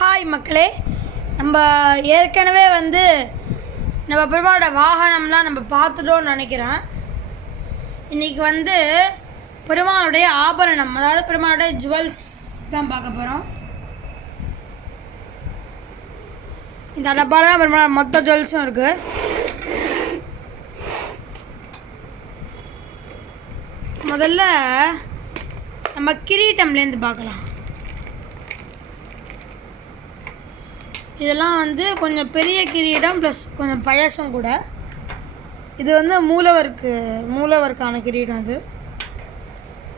Hi மக்களே, நம்ம ஏற்கனவே நம்ம பெருமாளோட வாகனம்லாம் நம்ம பார்த்துட்டோம்னு நினைக்கிறேன். இன்றைக்கி பெருமாளுடைய ஆபரணம், அதாவது பெருமாளுடைய ஜுவல்ஸ் தான் பார்க்க போகிறோம். இந்த டப்பாவில் தான் பெருமாள் மொத்த ஜுவல்ஸும் இருக்குது. முதல்ல நம்ம கிரீட்டம்லேருந்து பார்க்கலாம். இதெல்லாம் கொஞ்சம் பெரிய கிரீடம் ப்ளஸ் கொஞ்சம் பழசும் கூட. இது மூலவருக்கான கிரீடம்.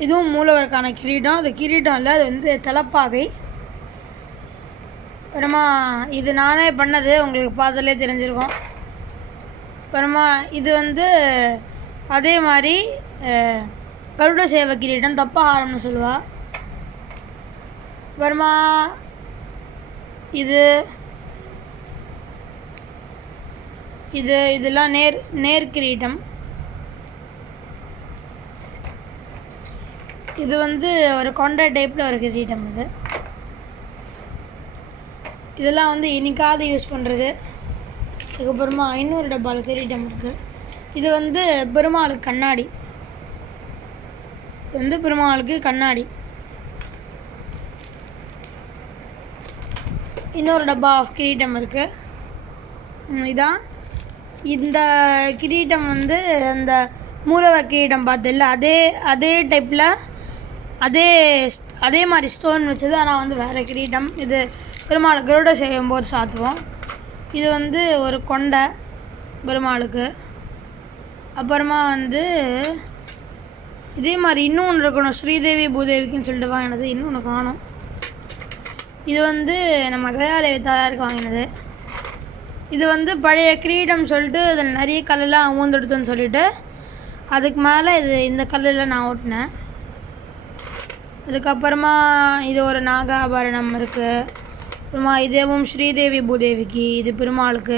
இதுவும் மூலவருக்கான கிரீடம். அது கிரீடம் இல்லை, அது தலப்பாகை. அப்புறமா இது நானே பண்ணது, உங்களுக்கு பார்த்தாலே தெரிஞ்சிருக்கும். அப்புறமா இது அதே மாதிரி கருட சேவை கிரீடம், தப்பஹாரம்னு சொல்லுவா. அப்புறமா இதெல்லாம் நேர் கிரீடம். இது ஒரு கொண்டை டைப்பில் ஒரு கிரீடம். இதெல்லாம் இன்னைக்காவது யூஸ் பண்ணுறது. அதுக்கப்புறமா இன்னொரு டப்பாவில் கிரீடம் இருக்குது. இது பெருமாளுக்கு கண்ணாடி. பெருமாளுக்கு கண்ணாடி. இன்னொரு டப்பா ஆஃப் கிரீடம் இருக்குது. இதான் இந்த கிரீடம். அந்த மூலவர் கிரீடம் பார்த்தில்ல, அதே டைப்பில் அதே மாதிரி ஸ்டோன் வச்சது. ஆனால் வேறு கிரீடம். இது பெருமாள் கருட செய்யும் போது சாத்துவோம். இது ஒரு கொண்டை பெருமாளுக்கு. அப்புறமா இதே மாதிரி இன்னொன்று இருக்கணும், ஸ்ரீதேவி பூதேவிக்குன்னு சொல்லிட்டு வாங்கினது. இன்னொன்று காணும். இது நம்ம தயாரிவி தாயாருக்கு வாங்கினது. இது பழைய கிரீடம் சொல்லிட்டு அதில் நிறைய கல்லெல்லாம் ஊந்தெடுத்துன்னு சொல்லிவிட்டு அதுக்கு மேலே இந்த கல்லில் நான் ஓட்டினேன். அதுக்கப்புறமா இது ஒரு நாகாபரணம் இருக்குது. அப்புறமா இதுவும் ஸ்ரீதேவி பூதேவிக்கு, இது பெருமாளுக்கு.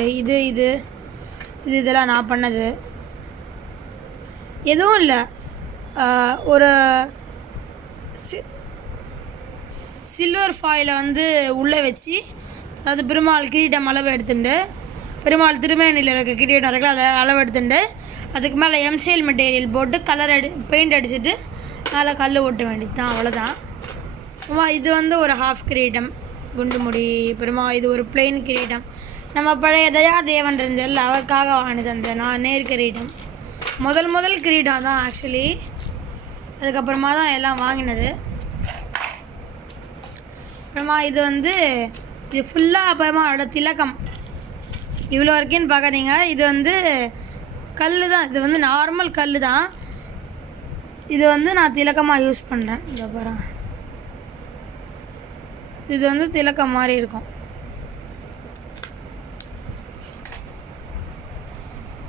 இதெல்லாம் நான் பண்ணது. எதுவும் இல்லை, ஒரு சில்வர் ஃபாயிலை உள்ளே வச்சு, அதாவது பெருமாள் கிரீடம் அளவு எடுத்துட்டு, பெருமாள் திருமேனியில் இருக்க கிரீடம் இருக்குல்ல, அதை அளவு எடுத்துட்டு அதுக்கு மேலே எம்சைல் மெட்டீரியல் போட்டு பெயிண்ட் அடிச்சுட்டு மேலே கல் ஓட்ட வேண்டியது தான், அவ்வளோதான். இது ஒரு ஹாஃப் கிரீடம், குண்டுமுடி. பெருமா இது ஒரு பிளெயின் கிரீடம். நம்ம பழைய தயாதேவன் இருந்ததில்ல, அவருக்காக வாங்கினது நான் நேர் கிரீடம். முதல் கிரீடம் தான் ஆக்சுவலி. அதுக்கப்புறமா தான் எல்லாம் வாங்கினது. அப்புறமா இது ஃபுல்லாக பெருமாளோட திலகம். இவ்வளோ இருக்குன்னு பார்க்குறீங்க. இது கல் தான். இது நார்மல் கல் தான். இது நான் திலகமாக யூஸ் பண்ணுறேன். இதை பாருங்க, இது திலகம் மாதிரி இருக்கும்.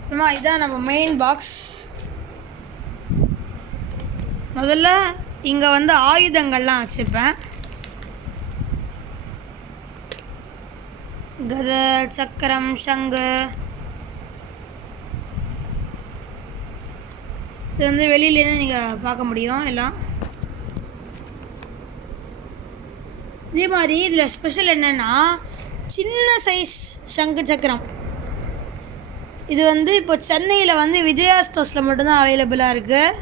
அப்புறமா இதான் நம்ம மெயின் பாக்ஸ். முதல்ல இங்கே ஆயுதங்கள்லாம் வச்சுருப்பேன். கதை, சக்கரம், சங்கு. இது வெளியிலேருந்து நீங்கள் பார்க்க முடியும் எல்லாம். இதே மாதிரி இதில் ஸ்பெஷல் என்னென்னா, சின்ன சைஸ் சங்கு சக்கரம். இது இப்போ சென்னையில் விஜயா ஸ்டோர்ஸில் மட்டும்தான் அவைலபிளாக இருக்குது.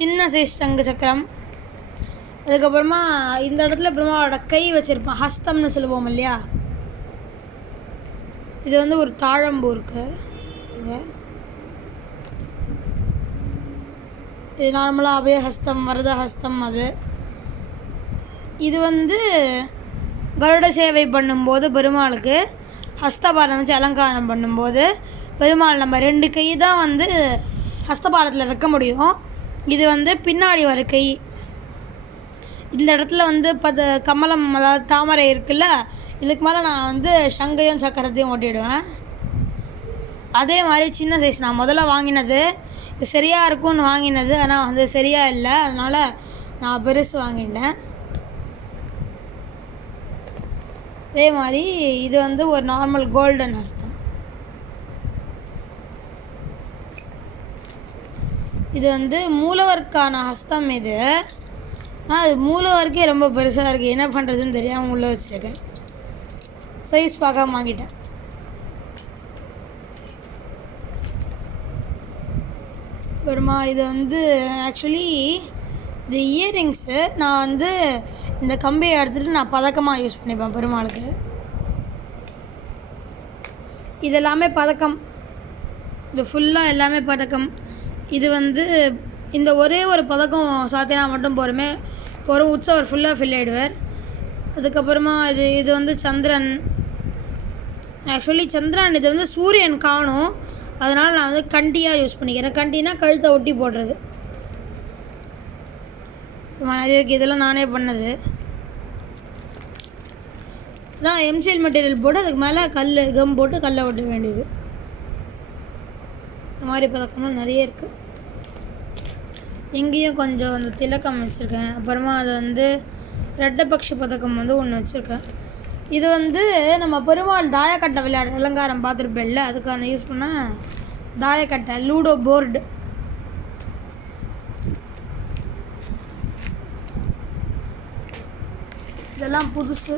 சின்ன சைஸ் சங்கு சக்கரம். அதுக்கப்புறமா இந்த இடத்துல பெருமாளோட கை வச்சுருப்பான், ஹஸ்தம்னு சொல்லுவோம் இல்லையா. இது ஒரு தாழம்பூ இருக்குது. இது நார்மலாக அபயஹஸ்தம், வரதஹஸ்தம். இது கருட சேவை பண்ணும்போது பெருமாளுக்கு ஹஸ்தபாரம் வச்சு அலங்காரம் பண்ணும்போது பெருமாள் நம்ம 2 கை தான் ஹஸ்தபாரத்தில் வைக்க முடியும். இது பின்னாடி வர கை. இந்த இடத்துல கமலம், அதாவது தாமரை இருக்குல்ல, இதுக்கு மேலே நான் சங்கையும் சக்கரத்தையும் ஓட்டிடுவேன். அதே மாதிரி சின்ன சைஸ் நான் முதல்ல வாங்கினது. இது சரியாக இருக்கும்னு வாங்கினது, ஆனால் சரியாக இல்லை. அதனால் நான் பெருசு வாங்கிட்டேன். அதே மாதிரி இது ஒரு நார்மல் கோல்டன் ஹஸ்தம். இது மூலவருக்கான ஹஸ்தம். அது மூலவருக்கே ரொம்ப பெருசாக இருக்குது, என்ன பண்ணுறதுன்னு தெரியாமல் உள்ளே வச்சுருக்கேன். சைஸ் பார்க்காம வாங்கிட்டேன். வருமா இது வந்து ஆக்சுவலி இந்த இயரிங்ஸு நான் வந்து இந்த கம்பியை எடுத்துகிட்டு நான் பதக்கமாக யூஸ் பண்ணிப்பேன் பெருமாளுக்கு. இது எல்லாமே பதக்கம், இது ஃபுல்லாக எல்லாமே பதக்கம். இது வந்து இந்த ஒரே ஒரு பதக்கம் சாத்தினா மட்டும் போகிறோமே ஒரு உற்சவர் ஃபுல்லாக ஃபில் ஆகிடுவார். அதுக்கப்புறமா இது வந்து சந்திரன். ஆக்சுவலி சந்திரன் இது வந்து சூரியன் காணும், அதனால் நான் வந்து கண்டியாக யூஸ் பண்ணிக்கிறேன். கண்டினா கழுத்தை ஒட்டி போடுறது. நிறைய இதெல்லாம் நானே பண்ணது தான். எம்சிஎல் மெட்டீரியல் போட்டு அதுக்கு மேலே கம் போட்டு கல்லை ஒட்ட வேண்டியது. இந்த மாதிரி பதக்கம்லாம் நிறைய இருக்குது. இங்கேயும் கொஞ்சம் அந்த திலக்கம் வச்சுருக்கேன். அப்புறமா அது வந்து ரெட்டபக்ஷி பதக்கம் வந்து ஒன்று வச்சுருக்கேன். இது வந்து நம்ம பெருமாள் தாயக்கட்டை விளையாட அலங்காரம் பார்த்துருப்பேன்ல, அதுக்கான யூஸ் பண்ண தாயக்கட்டை லூடோ போர்டு. இதெல்லாம் புதுசு,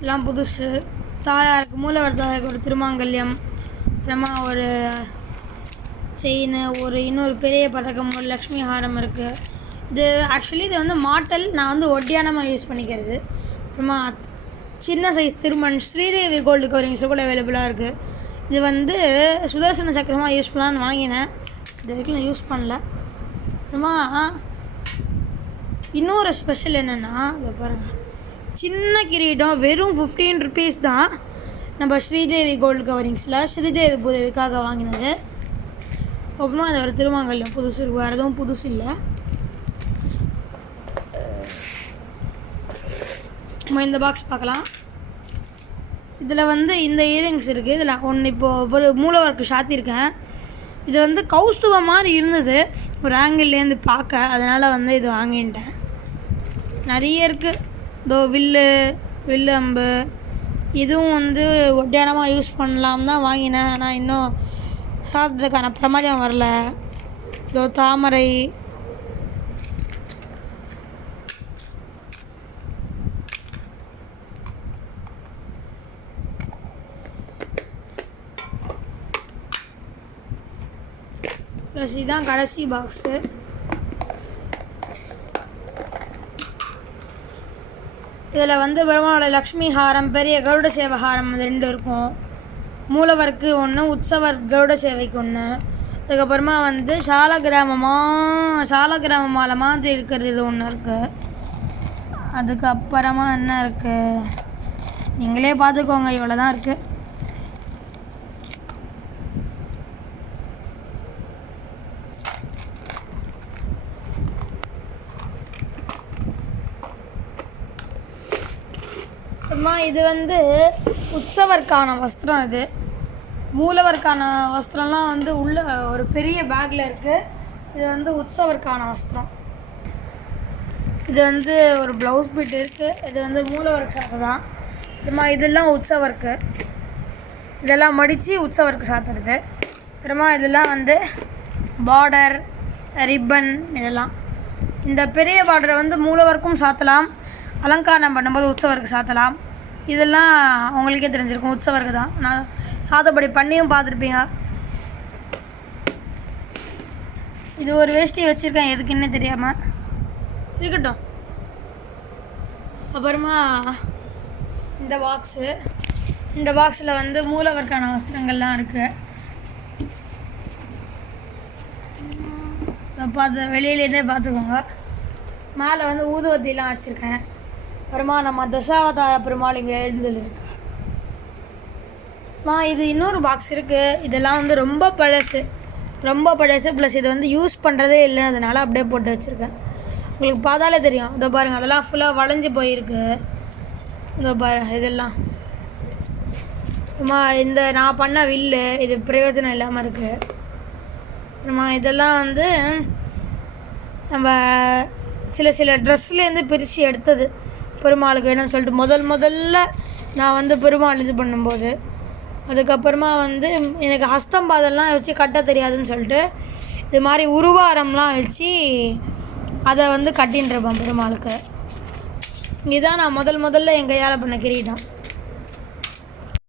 எல்லாம் புதுசு. தாயாருக்கு மூலவர் தாயாருக்கு ஒரு திருமாங்கல்யம், அப்புறமா ஒரு செயின், இன்னொரு பெரிய பதக்கம், ஒரு லக்ஷ்மி ஹாரம் இருக்குது. இது ஆக்சுவலி இது வந்து மாட்டல், நான் வந்து ஒட்டியானமாக யூஸ் பண்ணிக்கிறது. அப்புறமா சின்ன சைஸ் திருமண் ஸ்ரீதேவி கோல்டு கவரிங்ஸில் கூட அவைலபிளாக இருக்குது. இது வந்து சுதர்சன சக்கரமாக யூஸ் பண்ணலான்னு வாங்கினேன், இது வரைக்கும் நான் யூஸ் பண்ணல. அப்புறமா இன்னொரு ஸ்பெஷல் என்னென்னா, இதை பாருங்கள், சின்ன கிரீடம் வெறும் 15 rupees தான். நம்ம ஸ்ரீதேவி கோல்டு கவரிங்ஸில் ஸ்ரீதேவி பூதேவிக்காக வாங்கினது. அப்புறமா அது ஒரு திருமாங்கல்யம் புதுசு இருக்குது, வேறு எதுவும் புதுசு இல்லை. நம்ம இந்த பாக்ஸ் பார்க்கலாம். இதில் வந்து இந்த இயரிங்ஸ் இருக்குது. இதில் ஒன்று இப்போது ஒரு மூலவருக்கு சாத்தியிருக்கேன். இது வந்து கௌஸ்துவம் மாதிரி இருந்தது ஒரு ஆங்கிள்லேருந்து பார்க்க, அதனால் வந்து இது வாங்கிட்டேன். நிறைய இருக்குது. இதோ வில்லு அம்பு, இதுவும் வந்து ஒட்டியானமாக யூஸ் பண்ணலாம் தான் வாங்கினேன். ஆனால் இன்னும் சாதத்துக்கான பிரமாதம் வரல. இதோ தாமரை, ப்ளஸ் இதுதான் கடைசி பாக்ஸு. இதில் வந்து பெருமாளோட லக்ஷ்மி ஹாரம், பெரிய கருட சேவை ஹாரம், அது 2 இருக்கும். மூலவருக்கு ஒன்று, உற்சவர் கருட சேவைக்கு ஒன்று. அதுக்கப்புறமா வந்து சாலக்கிராம மாலை மாதிரி இருக்கிறது இது ஒன்று இருக்குது. அதுக்கப்புறமா என்ன இருக்குது நீங்களே பார்த்துக்கோங்க, இவ்வளோ தான் இருக்குது. இது வந்து உற்சவருக்கான வஸ்திரம். இது மூலவருக்கான வஸ்திரம்லாம் வந்து உள்ள ஒரு பெரிய பேக்கில் இருக்குது. இது வந்து உற்சவருக்கான வஸ்திரம். இது வந்து ஒரு ப்ளவுஸ் பிட் இருக்குது. இது வந்து மூலவருக்கு சாத்த தான். அப்புறமா இதெல்லாம் உற்சவருக்கு, இதெல்லாம் மடித்து உற்சவருக்கு சாத்துறது. அப்புறமா இதெல்லாம் வந்து பார்டர், ரிப்பன், இதெல்லாம். இந்த பெரிய பார்டரை வந்து மூலவருக்கும் சாத்தலாம், அலங்காரம் பண்ணும்போது உற்சவருக்கு சாத்தலாம். இதெல்லாம் உங்களுக்கே தெரிஞ்சிருக்கும், உற்சவருக்கு தான். நான் சாதப்படி பண்ணியும் பார்த்துருப்பீங்க. இது ஒரு வேஷ்டி வச்சுருக்கேன், எதுக்குன்னு தெரியாமல் இருக்கட்டும். அப்புறமா இந்த பாக்ஸில் வந்து மூலவருக்கான வஸ்திரங்கள்லாம் இருக்குது. பார்த்து வெளியிலேருந்தே பார்த்துக்கோங்க. மேலே வந்து ஊதுவத்திலாம் வச்சுருக்கேன். அப்புறமா நம்ம தசாவதார பெருமாள் இங்கே எழுந்தல் இருக்கு. இது இன்னொரு பாக்ஸ் இருக்குது. இதெல்லாம் வந்து ரொம்ப பழசு. ப்ளஸ் இது வந்து யூஸ் பண்ணுறதே இல்லைன்றதுனால அப்படியே போட்டு வச்சுருக்கேன். உங்களுக்கு பார்த்தாலே தெரியும். இதை பாருங்கள், அதெல்லாம் ஃபுல்லாக வளைஞ்சு போயிருக்கு. இதை பாருங்கள், இதெல்லாம் இந்த நான் பண்ண வில்லு, இது பிரயோஜனம் இல்லாமல் இருக்குது. இதெல்லாம் வந்து நம்ம சில ட்ரெஸ்லேருந்து பிரித்து எடுத்தது பெருமாளுக்கு வேணும்னு சொல்லிட்டு முதல்ல நான் வந்து பெருமாள் இது பண்ணும்போது. அதுக்கப்புறமா வந்து எனக்கு ஹஸ்தம் பாதெல்லாம் வச்சு கட்ட தெரியாதுன்னு சொல்லிட்டு இது மாதிரி உருவாரம்லாம் வச்சு அதை வந்து கட்டின்னு இருப்பேன் பெருமாளுக்கு. இதுதான் நான் முதல்ல எங்கள் கையால் பண்ண கிரீடம்.